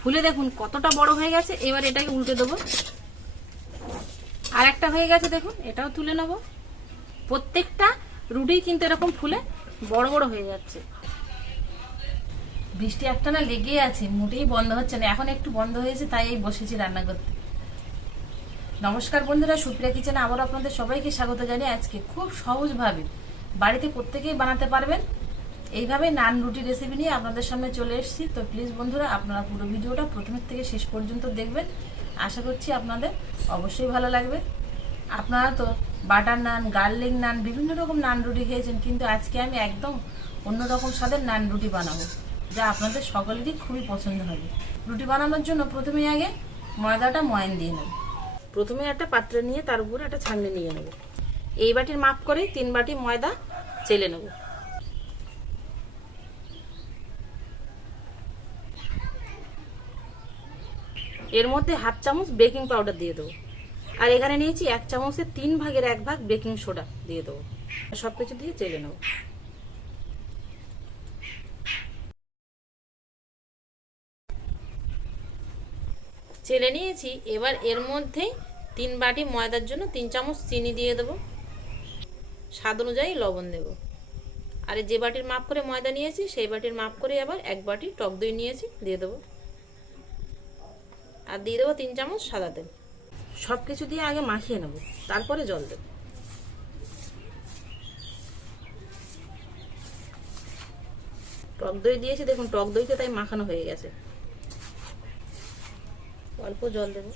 ফুলে দেখুন কতটা বড় হয়ে গেছে। এবার এটাকে উল্টে দেবো। আর একটা হয়ে গেছে দেখুন, এটাও তুলে নেব। প্রত্যেকটা রুটি কিন্তু এরকম ফুলে বড় বড় হয়ে যাচ্ছে। বৃষ্টি একটা না লেগেই আছে, মোটেই বন্ধ হচ্ছে না। এখন একটু বন্ধ হয়েছে, তাই এই বসেছি রান্না করতে। নমস্কার বন্ধুরা, সুপ্রিয়া কিচেনে আবার আপনাদের সবাইকে স্বাগত জানিয়ে আজকে খুব সহজভাবে বাড়িতে প্রত্যেকেই বানাতে পারবেন এইভাবে নান রুটি রেসিপি নিয়ে আপনাদের সামনে চলে এসেছি। তো প্লিজ বন্ধুরা, আপনারা পুরো ভিডিওটা প্রথমের থেকে শেষ পর্যন্ত দেখবেন। আশা করছি আপনাদের অবশ্যই ভালো লাগবে। আপনারা তো বাটার নান, গার্লিক নান, বিভিন্ন রকম নান রুটি খেয়েছেন, কিন্তু আজকে আমি একদম অন্যরকম স্বাদের নান রুটি বানাবো, যা আপনাদের সকলেরই খুবই পছন্দ হবে। রুটি বানানোর জন্য প্রথমে আগে ময়দাটা ময়ান দিয়ে নেব। প্রথমে একটা পাত্র নিয়ে তার উপরে একটা ছাঁকনি নিয়ে নেব। এই বাটির মাপ করে 3 বাটি ময়দা চেলে নেব। এর মধ্যে হাফ চামচ বেকিং পাউডার দিয়ে দেবো। আর এখানে নিয়েছি 1 চামচের 3 ভাগের 1 ভাগ বেকিং সোডা দিয়ে দেবো। সবকিছু দিয়ে চেলে নেব। চেলে নিয়েছি। এবার এর মধ্যে 3 বাটি ময়দার জন্য 3 চামচ চিনি দিয়ে দেবো। স্বাদ অনুযায়ী লবণ দেব। আর যে বাটির মাপ করে ময়দা নিয়েছি সেই বাটির মাপ করে আবার 1 বাটি টক দই নিয়েছি, দিয়ে দেবো। আর দিয়ে দেবো 3 চামচ সাদা তেল। সব কিছু দিয়ে আগে মাখিয়ে নেব, তারপরে জল দেব। টক দই দিয়েছি, দেখুন টক দইতে তাই মাখানো হয়ে গেছে। অল্প জল দেব।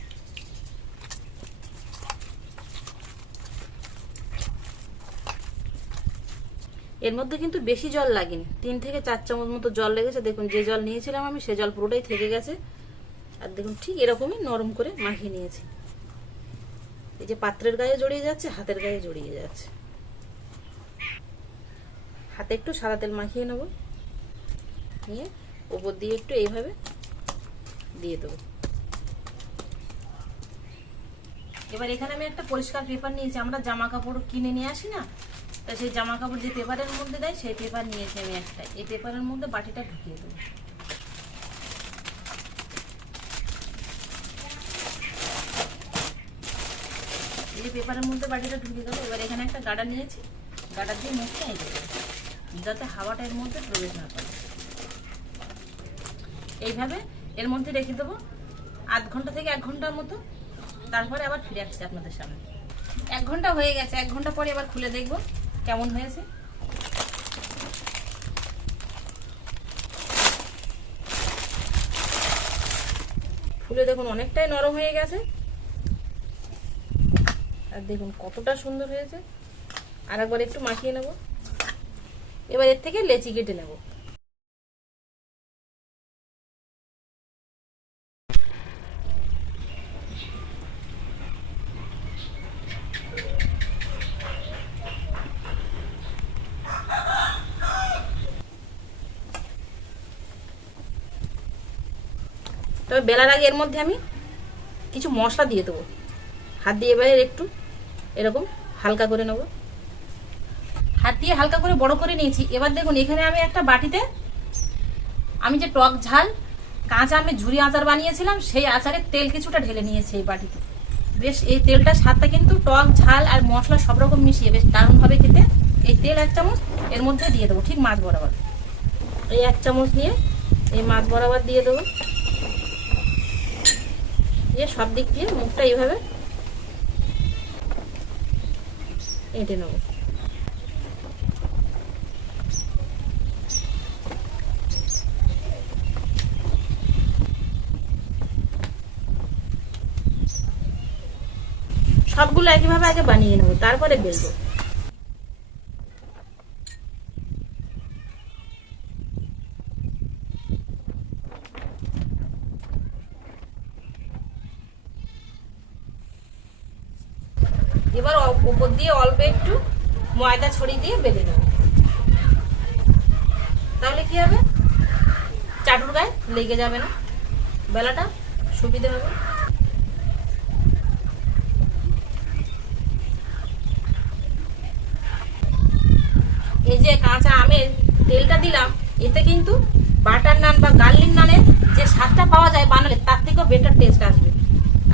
এর মধ্যে কিন্তু বেশি জল লাগেনি, 3 থেকে 4 চামচ মতো জল লেগেছে। দেখুন যে জল নিয়েছিলাম আমি সে জল পুরোটাই থেকে গেছে। আর দেখুন ঠিক এরকমই নরম করে মাখিয়ে নিয়েছি। এই যে পাত্রের গায়ে জড়িয়ে যাচ্ছে, হাতের গায়ে জড়িয়ে যাচ্ছে। হাতে একটু সাদা তেল মাখিয়ে নেব, নিয়ে উপর দিয়ে একটু এইভাবে দিয়ে দেবো। এবার এখানে আমি একটা পরিষ্কার পেপার নিয়েছি। আমরা জামা কাপড় কিনে নিয়ে আসি না, তা সেই জামা কাপড় যে পেপারের মধ্যে দেয় সেই পেপার নিয়েছি আমি একটা। এই পেপারের মধ্যে বাটিটা ঢুকিয়ে দেবো। এই পেপারের মধ্যে বাটিটা ঢুকিয়ে দেবো। এবার এখানে একটা গার্ডার নিয়েছি, গার্ডার দিয়ে মুখটা এঁটে দেবো, যাতে হাওয়াটা এর মধ্যে প্রবেশ না করে। এইভাবে এর মধ্যে রেখে দেবো আধ ঘন্টা থেকে 1 ঘন্টার মতো। তারপরে আবার ফিরে আসছি আপনাদের সামনে। 1 ঘন্টা হয়ে গেছে। 1 ঘন্টা পরে এবার খুলে দেখবো কেমন হয়েছে। ফুলে দেখুন অনেকটাই নরম হয়ে গেছে। আর দেখুন কতটা সুন্দর হয়েছে। আর একবার একটু মাখিয়ে নেব। এবার এর থেকে লেচি কেটে নেব। তবে বেলার আগে এর মধ্যে আমি কিছু মশলা দিয়ে দেবো। হাত দিয়ে এবারে একটু এরকম হালকা করে নেব। হাত দিয়ে হালকা করে বড় করে নিয়েছি। এবার দেখুন এখানে আমি একটা বাটিতে আমি যে টক ঝাল কাঁচা আমি ঝুরি আচার বানিয়েছিলাম সেই আচারের তেল কিছুটা ঢেলে নিয়েছি এই বাটিতে। বেশ এই তেলটার স্বাদটা কিন্তু টক ঝাল আর মশলা সব রকম মিশিয়ে বেশ দারুণ ভাবে খেতে। এই তেল 1 চামচ এর মধ্যে দিয়ে দেবো, ঠিক মাছ বরাবর। এই 1 চামচ নিয়ে এই মাছ বরাবর দিয়ে দেবো। দিয়ে সব দিক দিয়ে মুখটা এইভাবে এঁটে নেব। সবগুলো একইভাবে আগে বানিয়ে নেব, তারপরে বেলবো। এবার উপর দিয়ে অল্প একটু ময়দা ছড়িয়ে দিয়ে বেলে নেব। তাহলে কি হবে, চাটুর গায়ে লেগে যাবে না, বেলাটা সুবিধা হবে। এই যে কাঁচা আমের তেলটা দিলাম, এতে কিন্তু বাটার নান বা গার্লিক নানের যে স্বাদটা পাওয়া যায় বেটার টেস্ট আসবে।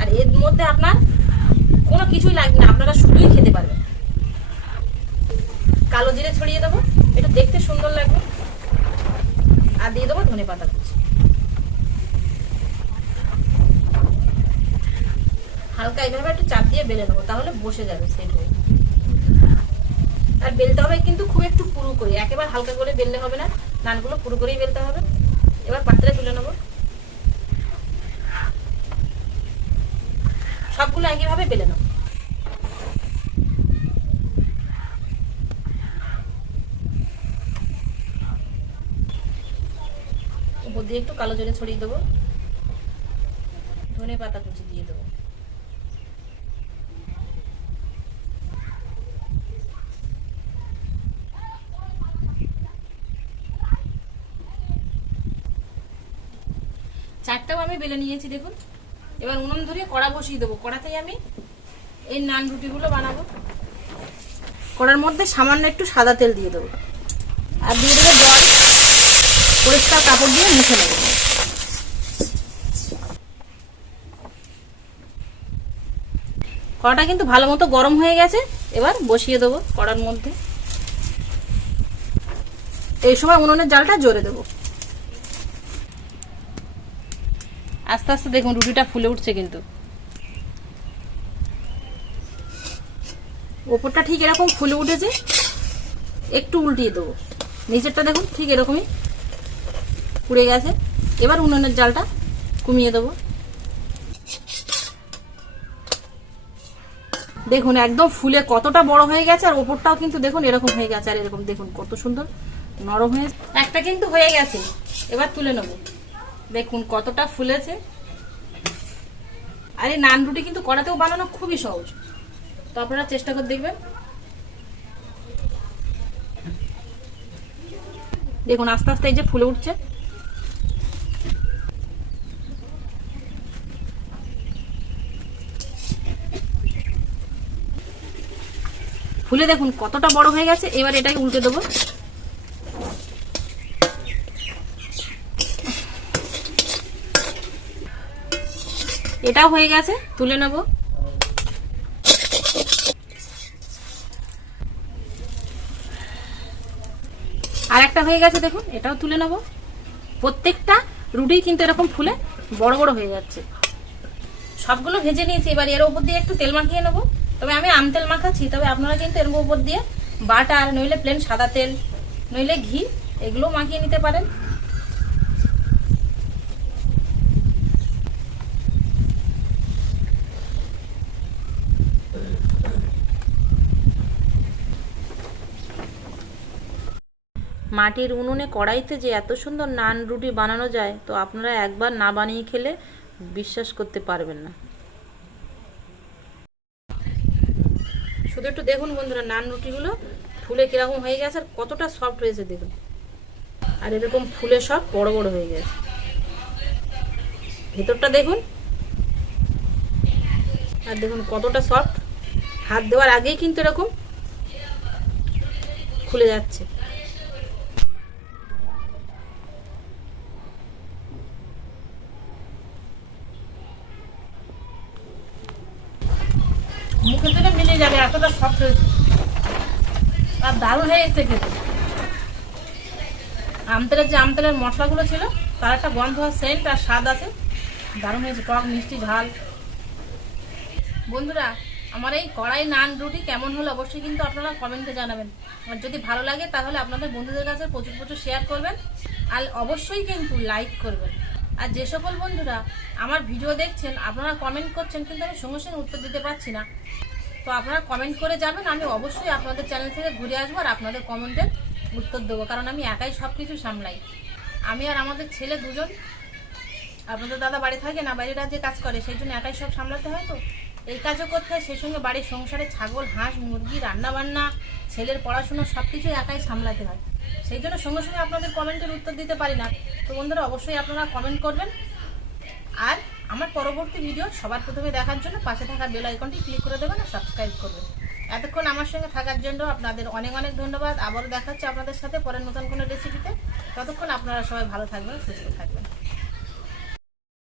আর এর মধ্যে আপনার কোনো কিছুই লাগবে না, আপনারা শুধুই খেতে পারবেন। কালো জিরে ছড়িয়ে দেবো, এটা দেখতে সুন্দর লাগবে। আর দিয়ে দেবো ধনেপাতা কুচি। হালকা এইভাবে একটু চাপ দিয়ে বেলে নেবো, তাহলে বসে যাবে সেট হয়ে। আর বেলতে হবে কিন্তু খুব একটু পুরু করে, একেবারে হালকা করে বেললে হবে না, নানগুলো পুরু করেই বেলতে হবে। এবার পাত্রে তুলে নেবো, সবগুলো একইভাবে বেলে নেবো। উপর দিয়ে একটু কালো জিরে ছড়িয়ে দেবো, ধনেপাতা কুচি দিয়ে দেবো। চারটাও আমি বেলে নিয়েছি দেখুন। এবার উনুন ধরিয়ে কড়া বসিয়ে দেবো, কড়াতেই আমি এই নান রুটিগুলো বানাবো। কড়ার মধ্যে সামান্য একটু সাদা তেল দিয়ে দেবো, আর দিয়ে দেবো জল, পরিষ্কার কাপড় দিয়ে মুছে নেবো। কড়াটা কিন্তু ভালো মতো গরম হয়ে গেছে, এবার বসিয়ে দেবো কড়ার মধ্যে। এই সময় উনুনের জালটা জোরে দেবো। আস্তে আস্তে দেখুন রুটিটা ফুলে উঠছে, কিন্তু ওপরটা ঠিক এরকম ফুলে উঠেছে। একটু উল্টিয়ে দেবো, নিচেরটা দেখুন ঠিক এরকমই পুড়ে গেছে। এবার উনুনের জালটা কমিয়ে দেবো। দেখুন একদম ফুলে কতটা বড় হয়ে গেছে, আর ওপরটাও কিন্তু দেখুন এরকম হয়ে গেছে। আর এরকম দেখুন কত সুন্দর নরম হয়ে একটা কিন্তু হয়ে গেছে। এবার তুলে নেব, দেখুন কতটা ফুলেছে। আর এই নান রুটি কিন্তু কড়াতেও বানানো খুবই সহজ, তো আপনারা চেষ্টা করে দেখবেন। দেখুন আস্তে আস্তে এই যে ফুলে উঠছে। ফুলে দেখুন কতটা বড় হয়ে গেছে। এবার এটাকে উল্টে দেবো। এটাও হয়ে গেছে, তুলে নেব। আর একটা হয়ে গেছে দেখুন, এটাও তুলে নেব। প্রত্যেকটা রুটি কিন্তু এরকম ফুলে বড় বড় হয়ে যাচ্ছে। সবগুলো ভেজে নিয়েছি, এবার এর উপর দিয়ে একটু তেল মাখিয়ে নেবো। তবে আমি আম তেল মাখাচ্ছি, তবে আপনারা কিন্তু এর উপর দিয়ে বাটার নইলে প্লেন সাদা তেল নইলে ঘি এগুলো মাখিয়ে নিতে পারেন। মাটির উনুনে কড়াইতে যে এত সুন্দর নান রুটি বানানো যায়, তো আপনারা একবার না বানিয়ে খেলে বিশ্বাস করতে পারবেন না। শুধু একটু দেখুন বন্ধুরা, নান রুটিগুলো ফুলে কিরকম হয়ে গেছে আর কতটা সফট হয়েছে দেখুন। আর এরকম ফুলে সব বড় বড় হয়ে গেছে। ভেতরটা দেখুন, আর দেখুন কতটা সফট। হাত দেওয়ার আগেই কিন্তু এরকম খুলে যাচ্ছে। মুখে থেকে মিলে যাবে, এতটা সফট হয়েছে আর দারুণ হয়ে এসেছে খেতে। আমতেলের যে আমতেলের মশলাগুলো ছিল তার একটা গন্ধ আর সেন্ট আর স্বাদ আছে, দারুণ হয়েছে, টক মিষ্টি ঝাল। বন্ধুরা আমার এই কড়াই নান রুটি কেমন হলো অবশ্যই কিন্তু আপনারা কমেন্টে জানাবেন। আর যদি ভালো লাগে তাহলে আপনাদের বন্ধুদের কাছে প্রচুর প্রচুর শেয়ার করবেন, আর অবশ্যই কিন্তু লাইক করবেন। আর যে সকল বন্ধুরা আমার ভিডিও দেখছেন আপনারা কমেন্ট করছেন, কিন্তু আমি সঙ্গে সঙ্গে উত্তর দিতে পারছি না, তো আপনারা কমেন্ট করে যাবেন। আমি অবশ্যই আপনাদের চ্যানেল থেকে ঘুরে আসবো আর আপনাদের কমেন্টের উত্তর দেবো, কারণ আমি একাই সব কিছু সামলাই। আমি আর আমাদের ছেলে দুজন, আপনাদের দাদা বাড়ি থাকে না, বাইরে রাজ্যে কাজ করে, সেই জন্য একাই সব সামলাতে হয়। তো এই কাজও করতে হয়, সেই সঙ্গে বাড়ির সংসারে ছাগল হাঁস মুরগি রান্নাবান্না ছেলের পড়াশুনো সব কিছু একাই সামলাতে হয়, সেই জন্য সঙ্গে সঙ্গে আপনাদের কমেন্টের উত্তর দিতে পারি না। তো বন্ধুরা অবশ্যই আপনারা কমেন্ট করবেন, আর আমার পরবর্তী ভিডিও সবার প্রথমে দেখার জন্য পাশে থাকা বেল আইকনটি ক্লিক করে দেবেন আর সাবস্ক্রাইব করবেন। এতক্ষণ আমার সঙ্গে থাকার জন্য আপনাদের অনেক অনেক ধন্যবাদ। আবারও দেখা হচ্ছে আপনাদের সাথে পরের নতুন কোনো রেসিপিতে। ততক্ষণ আপনারা সবাই ভালো থাকবেন, সুস্থ থাকবেন।